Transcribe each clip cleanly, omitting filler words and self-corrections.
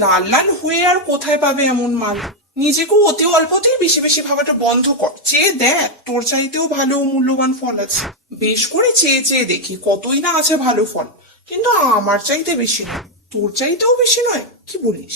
লাল লাল হয়ে আর কোথায় পাবে এমন মাল? নিজেকে অতি অল্পতেই বেশি বেশি ভাবাটা বন্ধ কর, চেয়ে দেখ তোর চাইতেও ভালো ও মূল্যবান ফল আছে। বেশ করে চেয়ে চেয়ে দেখি কতই না আছে ভালো ফল, কিন্তু আমার চাইতে বেশি নয়, তোর চাইতেও বেশি নয়, কি বলিস?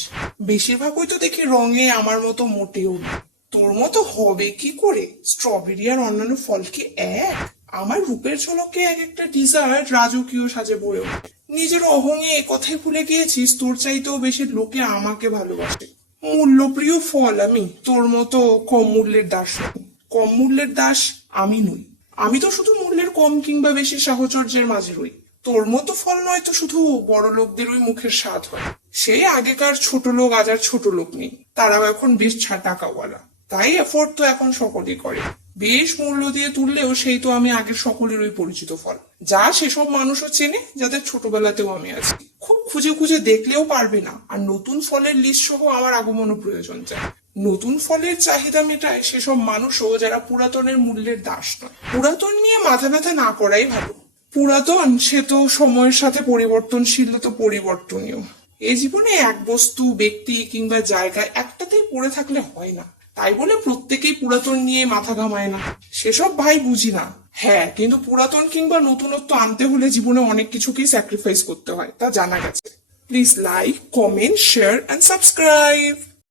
বেশিরভাগই তো দেখি রঙে আমার মতো মোটেও না। তোর মতো হবে কি করে? স্ট্রবেরি আর অন্যান্য ফল কি এক? আমার রূপের ঝলকে এক একটা ডিজার্ট রাজকীয় সাজে বয়ে ওঠে। নিজের অহংয়ে এ কথাই ভুলে গিয়েছিস তোর চাইতেও বেশি লোকে আমাকে ভালোবাসে। মূল্যপ্রিয় ফল আমি, তোর মতো কম মূল্যের দাস নই। কম মূল্যের দাস আমি নই। আমি তো শুধু মূল্যের কম কিংবা বেশি সাহচর্যের মাঝে রই। তোর মতো ফল নয় তো শুধু বড় লোকদের ওই মুখের স্বাদ হয়। সেই আগেকার ছোট লোক আজ আর ছোট লোক নেই, তারাও এখন বেশ টাকাওয়ালা। তাই এফোর্ড তো এখন সকলেই করে। বেশ মূল্য দিয়ে তুললেও সেই তো আমি আগের সকলেরই পরিচিত ফল, যা সেসব মানুষও চেনে যাদের ছোটবেলাতেও আমি আছি। খুব খুঁজে খুঁজে দেখলেও পারবে না। আর নতুন ফলের লিস্ট সহ আমার আগমনও প্রয়োজন চাই। নতুন ফলের চাহিদা মেটায় সেসব মানুষও যারা পুরাতনের মূল্যের দাস নয়। পুরাতন নিয়ে মাথা ব্যথা না করাই ভালো। পুরাতন সে তো সময়ের সাথে পরিবর্তনশীল, তো পরিবর্তনীয়। এই জীবনে এক বস্তু, ব্যক্তি কিংবা জায়গায় একটাতেই পড়ে থাকলে হয় না। তাই বলে প্রত্যেকেই পুরাতন নিয়ে মাথা ঘামায় না, সেসব ভাই বুঝি না। হ্যাঁ, কিন্তু পুরাতন কিংবা নতুনত্ব আনতে হলে জীবনে অনেক কিছুকেই স্যাক্রিফাইস করতে হয়, তা জানা গেছে। Please like, comment, share and subscribe.